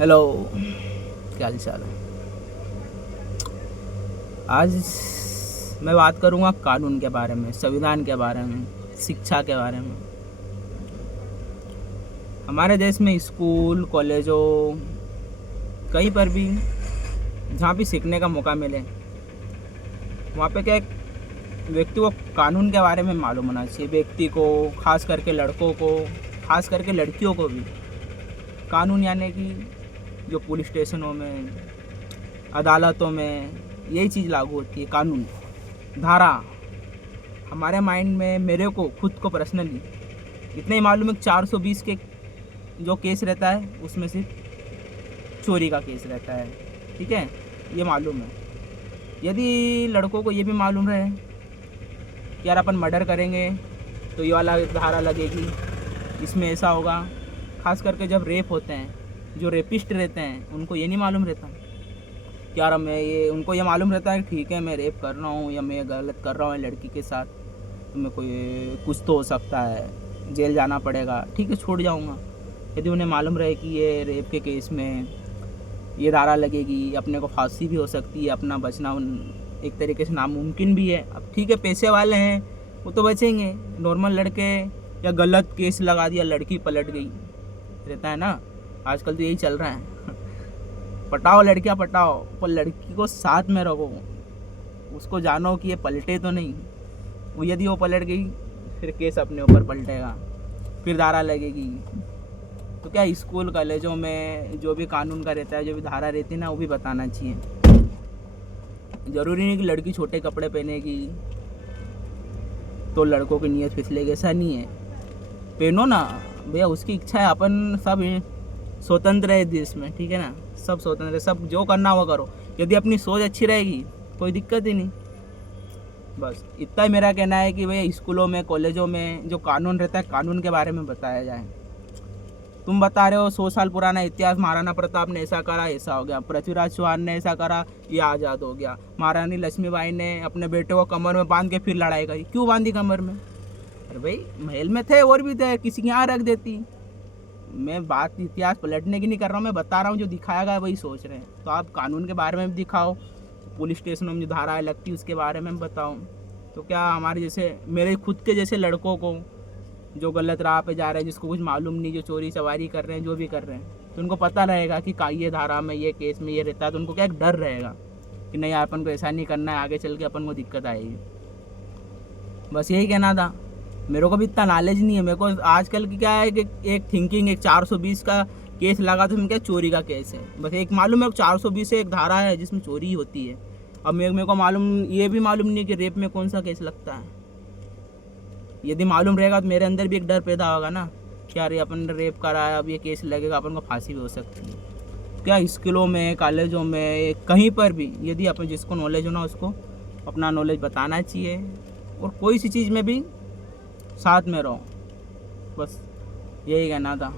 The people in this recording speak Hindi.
हेलो, क्या हाल चाल है। आज मैं बात करूँगा कानून के बारे में, संविधान के बारे में, शिक्षा के बारे में। हमारे देश में स्कूल कॉलेजों कहीं पर भी जहाँ भी सीखने का मौका मिले, वहाँ पे क्या एक व्यक्ति को कानून के बारे में मालूम होना चाहिए। व्यक्ति को, खास करके लड़कों को, खास करके लड़कियों को भी कानून यानी कि जो पुलिस स्टेशनों में, अदालतों में यही चीज़ लागू होती है। कानून धारा हमारे माइंड में, मेरे को खुद को पर्सनली इतना ही मालूम है कि 420 के जो केस रहता है उसमें सिर्फ चोरी का केस रहता है। ठीक है, ये मालूम है। यदि लड़कों को ये भी मालूम रहे कि यार अपन मर्डर करेंगे तो ये वाला धारा लगेगी, इसमें ऐसा होगा। खास करके जब रेप होते हैं, जो रेपिस्ट रहते हैं उनको ये नहीं मालूम रहता कि यार मैं ये, उनको ये मालूम रहता है कि ठीक है मैं रेप कर रहा हूँ या मैं गलत कर रहा हूँ लड़की के साथ, तो मैं कोई कुछ तो हो सकता है, जेल जाना पड़ेगा, ठीक है छूट जाऊँगा। यदि उन्हें मालूम रहे कि ये रेप के केस में ये धारा लगेगी, अपने को फांसी भी हो सकती है, अपना बचना एक तरीके से नामुमकिन भी है। अब ठीक है, पैसे वाले हैं वो तो बचेंगे, नॉर्मल लड़के या गलत केस लगा दिया, लड़की पलट गई, रहता है ना आजकल तो यही चल रहा है। पटाओ लड़कियां पटाओ, पर लड़की को साथ में रखो, उसको जानो कि ये पलटे तो नहीं। वो यदि वो पलट गई फिर केस अपने ऊपर पलटेगा, फिर धारा लगेगी। तो क्या स्कूल कॉलेजों में जो भी कानून का रहता है, जो भी धारा रहती है ना, वो भी बताना चाहिए। ज़रूरी नहीं कि लड़की छोटे कपड़े पहनेगी तो लड़कों की नीयत फिसलेगी, ऐसा नहीं है। पहनो ना भैया, उसकी इच्छा है। अपन सब स्वतंत्र है देश में, ठीक है ना, सब स्वतंत्र है, सब जो करना वो करो। यदि अपनी सोच अच्छी रहेगी कोई दिक्कत ही नहीं। बस इतना ही मेरा कहना है कि भैया स्कूलों में कॉलेजों में जो कानून रहता है, कानून के बारे में बताया जाए। तुम बता रहे हो 100 साल पुराना इतिहास, महाराणा प्रताप ने ऐसा करा, ऐसा हो गया, पृथ्वीराज चौहान ने ऐसा करा, ये आज़ाद हो गया, महारानी लक्ष्मीबाई ने अपने बेटे को कमर में बांध के फिर लड़ाई करी। क्यों बांधी कमर में? अरे भाई महल में थे और भी थे, किसी के यहाँ रख देती। मैं बात इतिहास पलटने की नहीं कर रहा हूँ, मैं बता रहा हूँ जो दिखाया गया वही सोच रहे हैं। तो आप कानून के बारे में भी दिखाओ, पुलिस स्टेशनों में जो धाराएँ लगती है उसके बारे में बताओ। तो क्या हमारे जैसे, मेरे खुद के जैसे लड़कों को जो गलत राह पे जा रहे हैं, जिसको कुछ मालूम नहीं, जो चोरी सवारी कर रहे हैं, जो भी कर रहे हैं, तो उनको पता रहेगा कि ये धारा में, ये केस में ये रहता है, तो उनको क्या एक डर रहेगा कि नहीं अपन को ऐसा नहीं करना है, आगे चल के अपन को दिक्कत आएगी। बस यही कहना था। मेरे को भी इतना नॉलेज नहीं है। मेरे को आजकल की क्या है कि एक थिंकिंग, एक 420 का केस लगा तो क्या चोरी का केस है, बस एक मालूम है 420 से एक धारा है जिसमें चोरी होती है। अब मेरे को मालूम, ये भी मालूम नहीं है कि रेप में कौन सा केस लगता है। यदि मालूम रहेगा तो मेरे अंदर भी एक डर पैदा होगा ना कि यार अपन ने रेप करा है, अब ये केस लगेगा, अपन को फांसी भी हो सकती है। क्या स्कूलों में, कॉलेजों में, कहीं पर भी यदि अपन जिसको नॉलेज हो ना उसको अपना नॉलेज बताना चाहिए। और कोई सी चीज़ में भी साथ में रहो, बस यही कहना था।